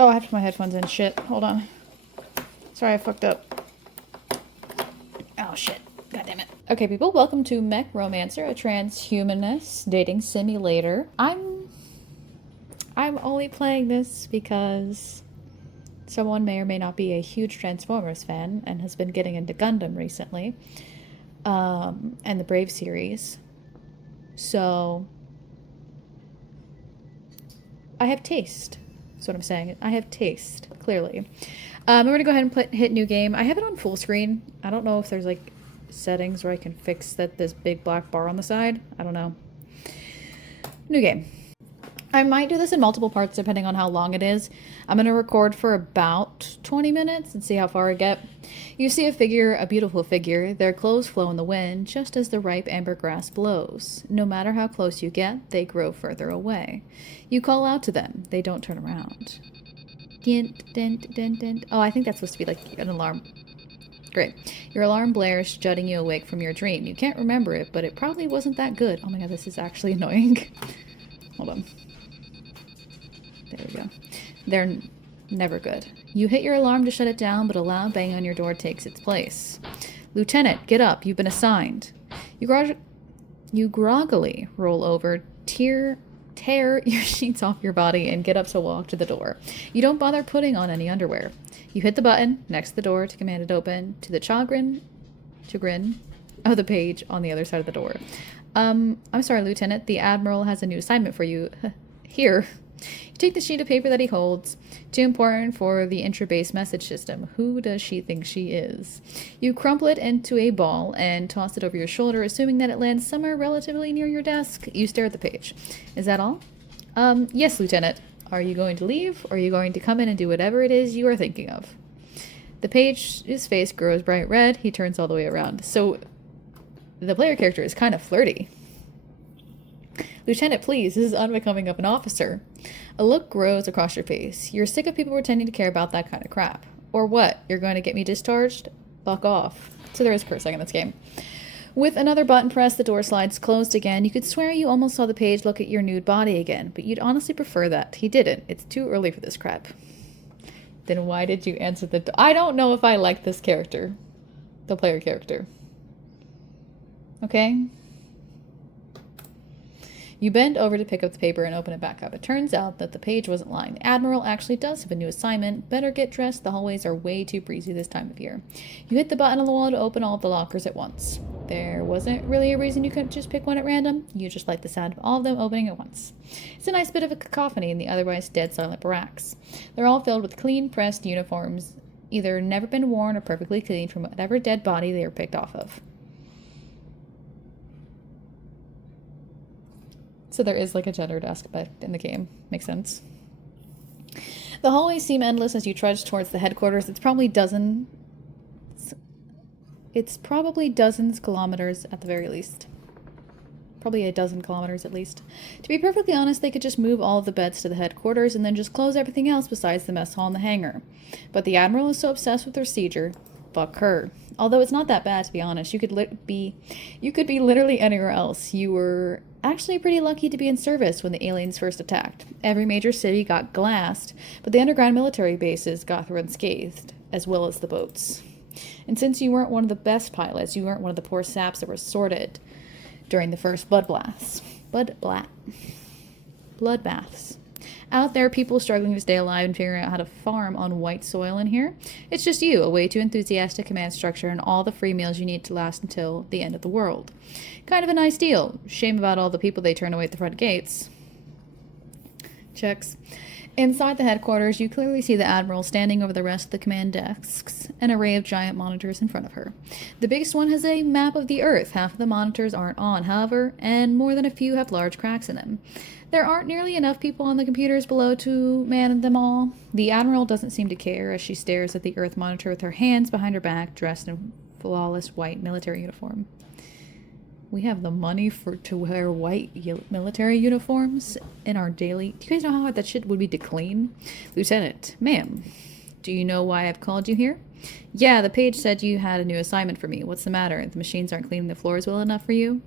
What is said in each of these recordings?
Oh, I have to put my headphones in. Shit. Hold on. Sorry, I fucked up. Oh, shit. God damn it. Okay, people, welcome to Mech Romancer, a transhumanist dating simulator. I'm only playing this because someone may or may not be a huge Transformers fan and has been getting into Gundam recently, and the Brave series. So I have taste. That's what I'm saying. I have taste, clearly. I'm going to go ahead and hit new game. I have it on full screen. I don't know if there's like settings where I can fix this big black bar on the side. I don't know. New game. I might do this in multiple parts depending on how long it is. I'm going to record for about 20 minutes and see how far I get. You see a figure, a beautiful figure. Their clothes flow in the wind just as the ripe amber grass blows. No matter how close you get, they grow further away. You call out to them. They don't turn around. Dint, dint, dint, dint. Oh, I think that's supposed to be like an alarm. Great. Your alarm blares, jutting you awake from your dream. You can't remember it, but it probably wasn't that good. Oh my god, this is actually annoying. Hold on. There we go. They're never good. You hit your alarm to shut it down, but a loud bang on your door takes its place. Lieutenant, get up. You've been assigned. You groggily roll over, tear your sheets off your body, and get up to walk to the door. You don't bother putting on any underwear. You hit the button next to the door to command it open, to the chagrin of the page on the other side of the door. I'm sorry, Lieutenant. The Admiral has a new assignment for you. Here. You take the sheet of paper that he holds. Too important for the intra-base message system. Who does she think she is? You crumple it into a ball and toss it over your shoulder, assuming that it lands somewhere relatively near your desk. You stare at the page. Is that all? Yes, Lieutenant. Are you going to leave, or are you going to come in and do whatever it is you are thinking of? The page's face grows bright red. He turns all the way around. So, the player character is kind of flirty. Lieutenant, please, this is unbecoming of an officer. A look grows across your face. You're sick of people pretending to care about that kind of crap. Or what? You're going to get me discharged? Fuck off. So there is cursing in this game. With another button press, the door slides closed again. You could swear you almost saw the page look at your nude body again, but you'd honestly prefer that. He didn't. It's too early for this crap. Then why did you answer the door? I don't know if I like this character. The player character. Okay? You bend over to pick up the paper and open it back up. It turns out that the page wasn't lying. The Admiral actually does have a new assignment. Better get dressed. The hallways are way too breezy this time of year. You hit the button on the wall to open all of the lockers at once. There wasn't really a reason you couldn't just pick one at random. You just like the sound of all of them opening at once. It's a nice bit of a cacophony in the otherwise dead silent barracks. They're all filled with clean pressed uniforms, either never been worn or perfectly clean from whatever dead body they were picked off of. So there is like a gendered aspect in the game. Makes sense. The hallways seem endless as you trudge towards the headquarters. It's probably dozens kilometers at the very least. Probably a dozen kilometers at least. To be perfectly honest, they could just move all of the beds to the headquarters and then just close everything else besides the mess hall and the hangar. But the Admiral is so obsessed with procedure. Fuck her. Although it's not that bad, to be honest. You could be literally anywhere else. You were actually pretty lucky to be in service when the aliens first attacked. Every major city got glassed, but the underground military bases got through unscathed, as well as the boats. And since you weren't one of the best pilots, you weren't one of the poor saps that were sorted during the first bloodbaths. Out there, people struggling to stay alive and figuring out how to farm on white soil in here. It's just you, a way too enthusiastic command structure, and all the free meals you need to last until the end of the world. Kind of a nice deal. Shame about all the people they turn away at the front gates. Checks. Inside the headquarters, you clearly see the Admiral standing over the rest of the command desks, an array of giant monitors in front of her. The biggest one has a map of the Earth. Half of the monitors aren't on, however, and more than a few have large cracks in them. There aren't nearly enough people on the computers below to man them all. The Admiral doesn't seem to care as she stares at the Earth monitor with her hands behind her back, dressed in flawless white military uniform. We have the money to wear white military uniforms in our daily... Do you guys know how hard that shit would be to clean? Lieutenant, ma'am, do you know why I've called you here? Yeah, the page said you had a new assignment for me. What's the matter? The machines aren't cleaning the floors well enough for you?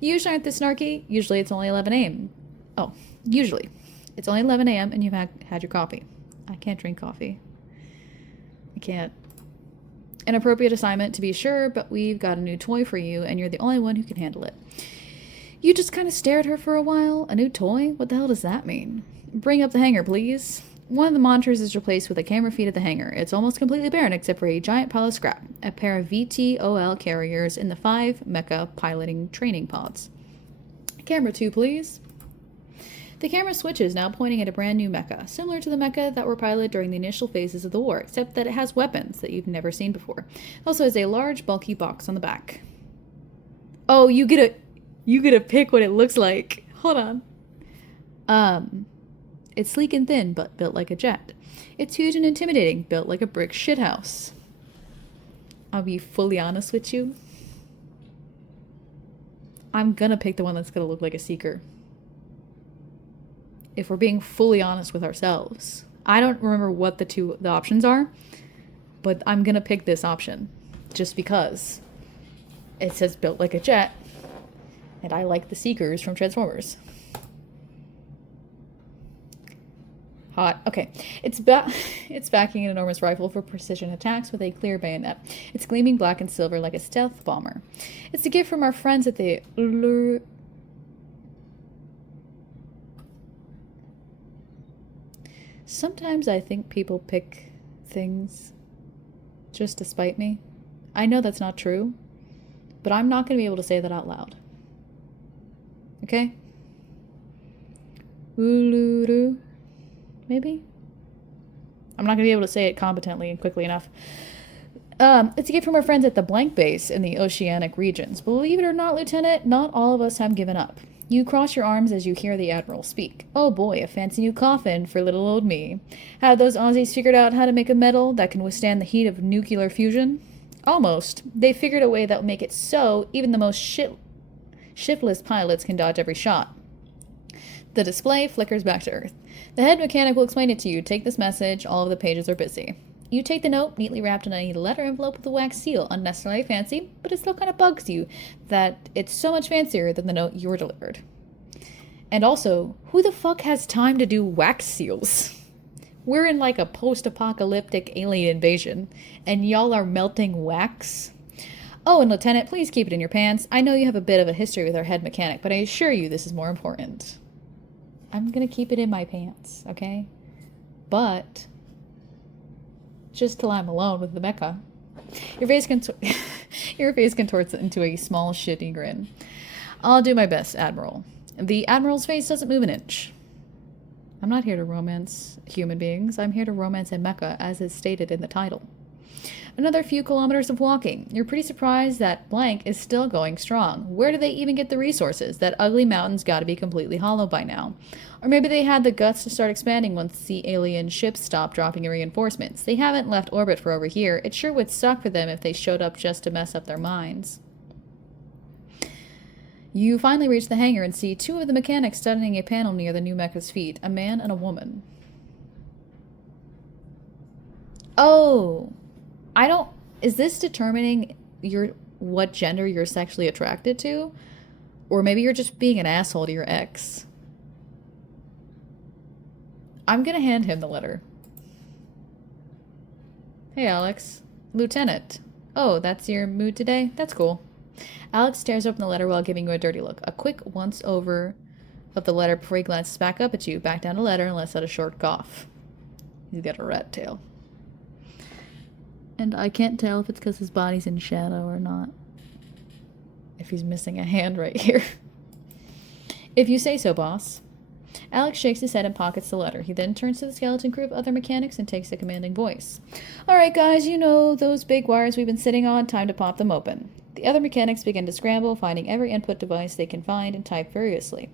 Usually aren't this snarky. Usually it's only 11 a.m. Oh, usually. It's only 11 a.m. and you've had your coffee. I can't drink coffee. I can't. An appropriate assignment to be sure, but we've got a new toy for you, and you're the only one who can handle it. You just kind of stare at her for a while. A new toy? What the hell does that mean? Bring up the hanger, please. One of the monitors is replaced with a camera feed at the hangar. It's almost completely barren except for a giant pile of scrap, a pair of VTOL carriers, and the 5 Mecha piloting training pods. Camera 2, please. The camera switches, now pointing at a brand new mecha, similar to the mecha that were piloted during the initial phases of the war, except that it has weapons that you've never seen before. It also has a large, bulky box on the back. Oh, you get to pick what it looks like. Hold on. It's sleek and thin, but built like a jet. It's huge and intimidating, built like a brick shithouse. I'll be fully honest with you. I'm gonna pick the one that's gonna look like a seeker. If we're being fully honest with ourselves. I don't remember what the options are, but I'm gonna pick this option. Just because it says built like a jet, and I like the seekers from Transformers. Hot. Okay. It's backing an enormous rifle for precision attacks with a clear bayonet. It's gleaming black and silver like a stealth bomber. It's a gift from our friends at the Sometimes I think people pick things just to spite me. I know that's not true, but I'm not going to be able to say that out loud. Okay? Uluru. Maybe? I'm not going to be able to say it competently and quickly enough. It's a gift from our friends at the blank base in the oceanic regions. Believe it or not, Lieutenant, not all of us have given up. You cross your arms as you hear the Admiral speak. Oh boy, a fancy new coffin for little old me. Have those Aussies figured out how to make a metal that can withstand the heat of nuclear fusion? Almost. They figured a way that will make it so even the most shiftless pilots can dodge every shot. The display flickers back to Earth. The head mechanic will explain it to you. Take this message. All of the pages are busy. You take the note, neatly wrapped in a letter envelope with a wax seal. Unnecessarily fancy, but it still kind of bugs you that it's so much fancier than the note you were delivered. And also, who the fuck has time to do wax seals? We're in like a post-apocalyptic alien invasion, and y'all are melting wax? Oh, and Lieutenant, please keep it in your pants. I know you have a bit of a history with our head mechanic, but I assure you this is more important. I'm gonna keep it in my pants, okay? But just till I'm alone with the mecha. Your face contorts into a small, shitty grin. I'll do my best, Admiral. The Admiral's face doesn't move an inch. I'm not here to romance human beings. I'm here to romance a mecha, as is stated in the title. Another few kilometers of walking. You're pretty surprised that blank is still going strong. Where do they even get the resources? That ugly mountain's got to be completely hollow by now. Or maybe they had the guts to start expanding once the alien ships stopped dropping reinforcements. They haven't left orbit for over here. It sure would suck for them if they showed up just to mess up their minds. You finally reach the hangar and see two of the mechanics studying a panel near the new mecha's feet. A man and a woman. Oh... Is this determining what gender you're sexually attracted to? Or maybe you're just being an asshole to your ex. I'm gonna hand him the letter. Hey, Alex. Lieutenant. Oh, that's your mood today? That's cool. Alex stares open the letter while giving you a dirty look. A quick once-over of the letter before he glances back up at you, back down the letter, and lets out a short cough. He's got a rat tail. And I can't tell if it's because his body's in shadow or not. If he's missing a hand right here. If you say so, boss. Alex shakes his head and pockets the letter. He then turns to the skeleton crew of other mechanics and takes a commanding voice. Alright guys, you know those big wires we've been sitting on? Time to pop them open. The other mechanics begin to scramble, finding every input device they can find and type furiously.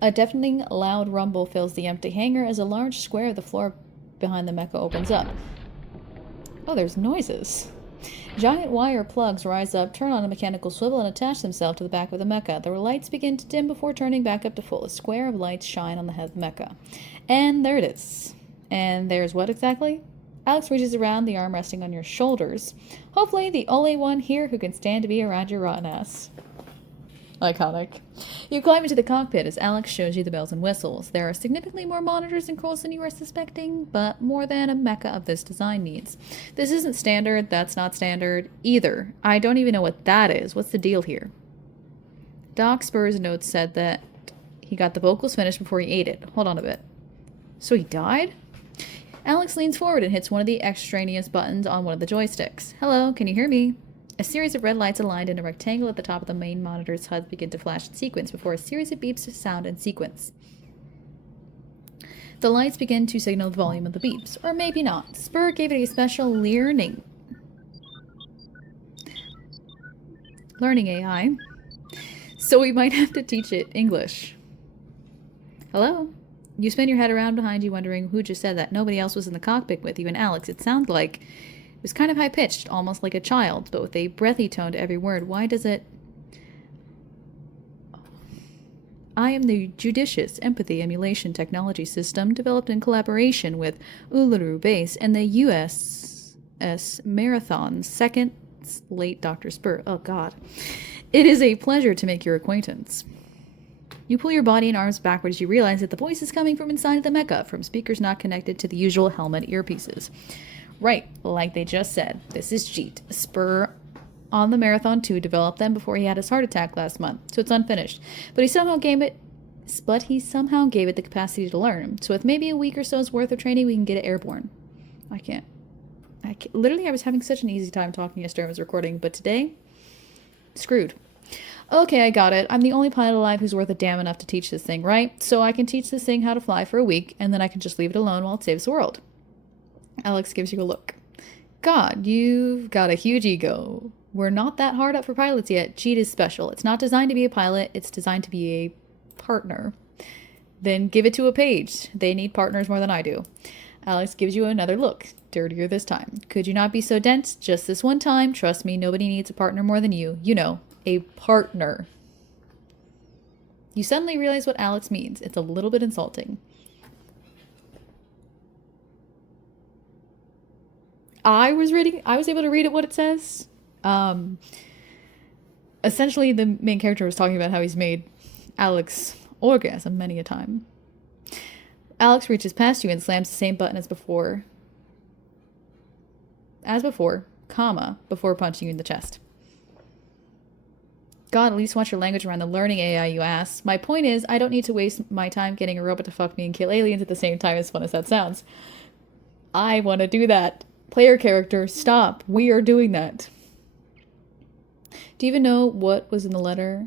A deafening, loud rumble fills the empty hangar as a large square of the floor behind the mecha opens up. Oh, there's noises. Giant wire plugs rise up, turn on a mechanical swivel, and attach themselves to the back of the mecha. The lights begin to dim before turning back up to full. A square of lights shine on the head of the mecha. And there it is. And there's what exactly? Alex reaches around, the arm resting on your shoulders. Hopefully the only one here who can stand to be around your rotten ass. Iconic. You climb into the cockpit as Alex shows you the bells and whistles. There are significantly more monitors and controls than you were suspecting, but more than a mecha of this design needs. This isn't standard, that's not standard either. I don't even know what that is. What's the deal here? Doc Spur's notes said that he got the vocals finished before he ate it. Hold on a bit. So he died? Alex leans forward and hits one of the extraneous buttons on one of the joysticks. Hello, can you hear me? A series of red lights aligned in a rectangle at the top of the main monitor's HUD begin to flash in sequence before a series of beeps sound in sequence. The lights begin to signal the volume of the beeps, or maybe not. Spur gave it a special learning AI, so we might have to teach it English. Hello? You spin your head around behind you wondering who just said that. Nobody else was in the cockpit with you and Alex. It sounded like it was kind of high-pitched, almost like a child, but with a breathy tone to every word. Why does it... I am the Judicious Empathy Emulation Technology System developed in collaboration with Uluru Base and the USS Marathon's second late Dr. Spur. Oh, God. It is a pleasure to make your acquaintance. You pull your body and arms backwards as you realize that the voice is coming from inside of the mecha, from speakers not connected to the usual helmet earpieces. Right, like they just said, this is Jeet. Spur on the Marathon 2 developed them before he had his heart attack last month, so it's unfinished. But he somehow gave it the capacity to learn. So with maybe a week or so's worth of training, we can get it airborne. I can't. Literally, I was having such an easy time talking yesterday I was recording, but today, screwed. Okay, I got it. I'm the only pilot alive who's worth a damn enough to teach this thing, right? So I can teach this thing how to fly for a week, and then I can just leave it alone while it saves the world. Alex gives you a look. God, you've got a huge ego. We're not that hard up for pilots yet. Jeet is special. It's not designed to be a pilot. It's designed to be a partner. Then give it to a page. They need partners more than I do. Alex gives you another look. Dirtier this time. Could you not be so dense? Just this one time. Trust me, nobody needs a partner more than you. You know, a partner. You suddenly realize what Alex means. It's a little bit insulting. I was able to read it what it says. Essentially, the main character was talking about how he's made Alex orgasm many a time. Alex reaches past you and slams the same button as before, comma, before punching you in the chest. God, at least watch your language around the learning AI, you ass. My point is, I don't need to waste my time getting a robot to fuck me and kill aliens at the same time, as fun as that sounds. I want to do that. Player character, stop. We are doing that. Do you even know what was in the letter?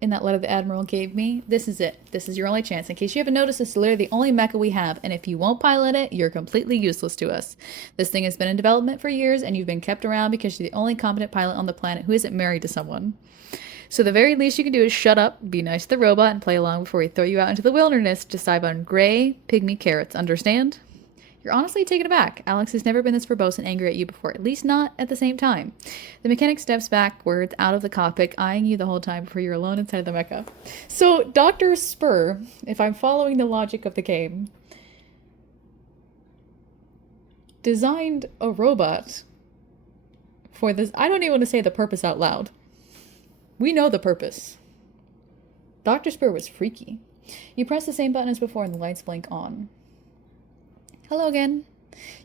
In that letter the Admiral gave me? This is it. This is your only chance. In case you haven't noticed, this is literally the only mecha we have, and if you won't pilot it, you're completely useless to us. This thing has been in development for years, and you've been kept around because you're the only competent pilot on the planet who isn't married to someone. So the very least you can do is shut up, be nice to the robot, and play along before we throw you out into the wilderness to decide on gray pygmy carrots. Understand? You're honestly taken aback. Alex has never been this verbose and angry at you before, at least not at the same time. The mechanic steps backwards out of the cockpit, eyeing you the whole time before you're alone inside the mecha. So Dr. Spur, if I'm following the logic of the game, designed a robot for this. I don't even want to say the purpose out loud. We know the purpose. Dr. Spur was freaky. You press the same button as before and the lights blink on. Hello again.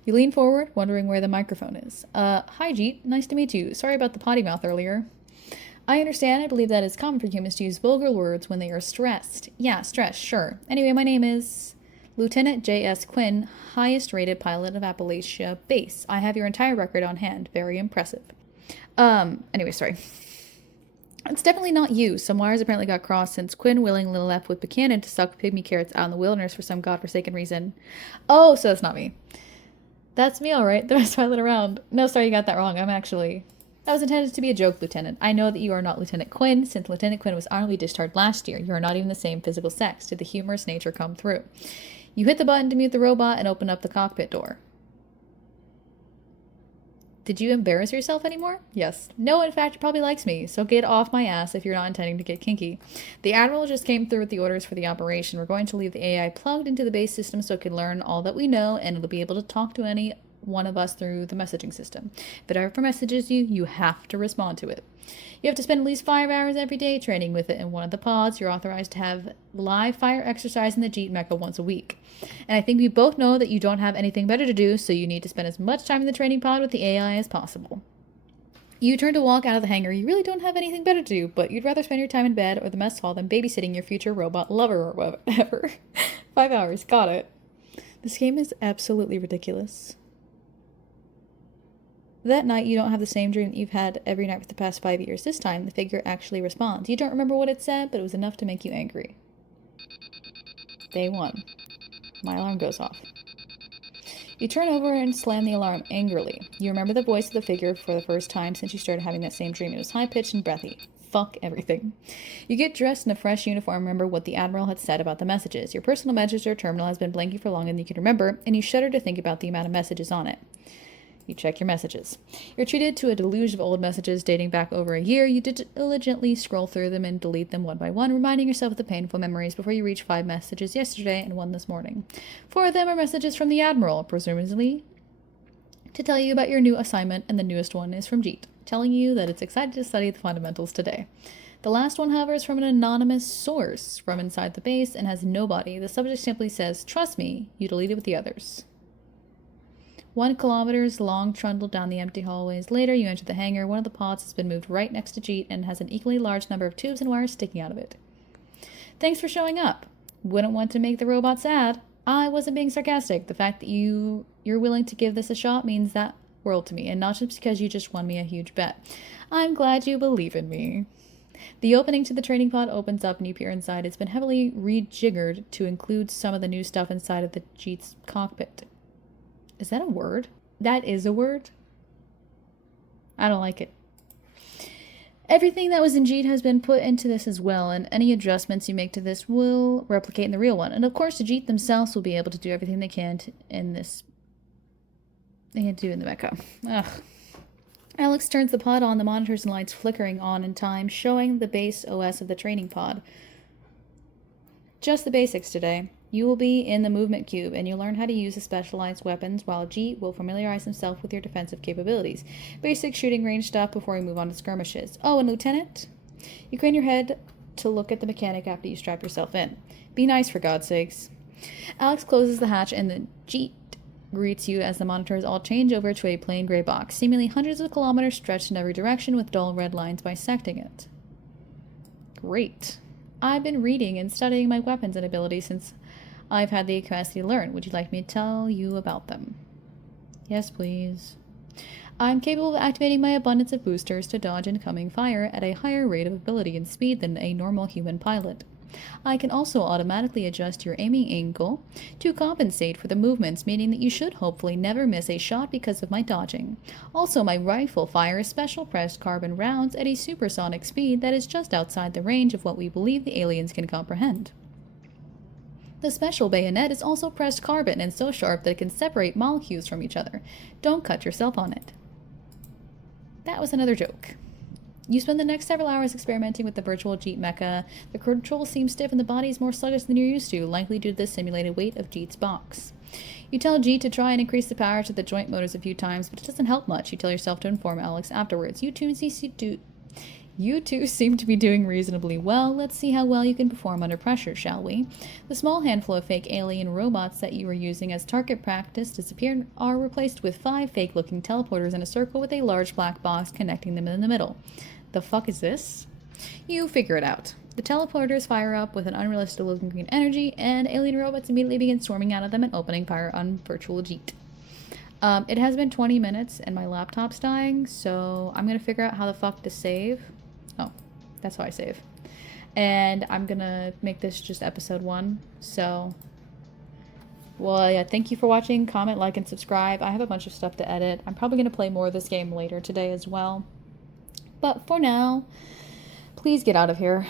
You lean forward, wondering where the microphone is. Hi, Jeet. Nice to meet you. Sorry about the potty mouth earlier. I understand. I believe that it's common for humans to use vulgar words when they are stressed. Yeah, stressed, sure. Anyway, my name is Lieutenant J.S. Quinn, highest rated pilot of Appalachia Base. I have your entire record on hand. Very impressive. Anyway, sorry. It's definitely not you. Some wires apparently got crossed since Quinn willingly left with Buchanan to suck pygmy carrots out in the wilderness for some godforsaken reason. Oh, so that's not me. That's me, all right. The best pilot around. No, sorry, you got that wrong. That was intended to be a joke, Lieutenant. I know that you are not Lieutenant Quinn, since Lieutenant Quinn was honorably discharged last year. You are not even the same physical sex. Did the humorous nature come through? You hit the button to mute the robot and open up the cockpit door. Did you embarrass yourself anymore? Yes. No, in fact, he probably likes me, so get off my ass if you're not intending to get kinky. The Admiral just came through with the orders for the operation. We're going to leave the AI plugged into the base system so it can learn all that we know, and it'll be able to talk to any one of us through the messaging system. If it ever messages you, you have to respond to it. You have to spend at least 5 hours every day training with it in one of the pods. You're authorized to have live fire exercise in the Jeet Mecha once a week. And I think we both know that you don't have anything better to do, so you need to spend as much time in the training pod with the AI as possible. You turn to walk out of the hangar. You really don't have anything better to do, but you'd rather spend your time in bed or the mess hall than babysitting your future robot lover or whatever. 5 hours. Got it. This game is absolutely ridiculous. That night, you don't have the same dream that you've had every night for the past 5 years. This time, the figure actually responds. You don't remember what it said, but it was enough to make you angry. Day 1. My alarm goes off. You turn over and slam the alarm angrily. You remember the voice of the figure for the first time since you started having that same dream. It was high-pitched and breathy. Fuck everything. You get dressed in a fresh uniform and remember what the Admiral had said about the messages. Your personal messenger terminal has been blanking for longer than you can remember, and you shudder to think about the amount of messages on it. You check your messages. You're treated to a deluge of old messages dating back over a year. You diligently scroll through them and delete them one by one, reminding yourself of the painful memories before you reach 5 messages yesterday and 1 this morning. 4 of them are messages from the Admiral, presumably to tell you about your new assignment, and the newest one is from Jeet, telling you that it's excited to study the fundamentals today. The last one, however, is from an anonymous source from inside the base and has no body. The subject simply says, "Trust me." You delete it with the others. 1 kilometers long trundle down the empty hallways. Later, you enter the hangar. One of the pods has been moved right next to Jeet and has an equally large number of tubes and wires sticking out of it. Thanks for showing up. Wouldn't want to make the robot sad. I wasn't being sarcastic. The fact that you're willing to give this a shot means that world to me, and not just because you just won me a huge bet. I'm glad you believe in me. The opening to the training pod opens up and you peer inside. It's been heavily rejiggered to include some of the new stuff inside of the Jeet's cockpit. Is that a word? That is a word? I don't like it. Everything that was in Jeet has been put into this as well, and any adjustments you make to this will replicate in the real one. And of course, the Jeet themselves will be able to do everything they can in this. They can do in the Mecha. Ugh. Alex turns the pod on, the monitors and lights flickering on in time, showing the base OS of the training pod. Just the basics today. You will be in the movement cube, and you'll learn how to use the specialized weapons, while Jeet will familiarize himself with your defensive capabilities. Basic shooting range stuff before you move on to skirmishes. Oh, and Lieutenant? You crane your head to look at the mechanic after you strap yourself in. Be nice, for God's sakes. Alex closes the hatch, and the Jeet greets you as the monitors all change over to a plain gray box, seemingly hundreds of kilometers stretched in every direction with dull red lines bisecting it. Great. I've been reading and studying my weapons and abilities since I've had the capacity to learn. Would you like me to tell you about them? Yes, please. I'm capable of activating my abundance of boosters to dodge incoming fire at a higher rate of ability and speed than a normal human pilot. I can also automatically adjust your aiming angle to compensate for the movements, meaning that you should hopefully never miss a shot because of my dodging. Also, my rifle fires special pressed carbon rounds at a supersonic speed that is just outside the range of what we believe the aliens can comprehend. The special bayonet is also pressed carbon and so sharp that it can separate molecules from each other. Don't cut yourself on it. That was another joke. You spend the next several hours experimenting with the virtual Jeet Mecha. The controls seem stiff and the body is more sluggish than you're used to, likely due to the simulated weight of Jeet's box. You tell Jeet to try and increase the power to the joint motors a few times, but it doesn't help much. You tell yourself to inform Alex afterwards. You two seem to be doing reasonably well. Let's see how well you can perform under pressure, shall we? The small handful of fake alien robots that you were using as target practice disappear and are replaced with 5 fake-looking teleporters in a circle with a large black box connecting them in the middle. The fuck is this? You figure it out. The teleporters fire up with an unrealistic-looking green energy, and alien robots immediately begin swarming out of them and opening fire on virtual Jeet. It has been 20 minutes, and my laptop's dying, so I'm gonna figure out how the fuck to save. Oh, that's how I save. And I'm gonna make this just episode 1. So, well, yeah, thank you for watching. Comment, like, and subscribe. I have a bunch of stuff to edit. I'm probably gonna play more of this game later today as well. But for now, please get out of here.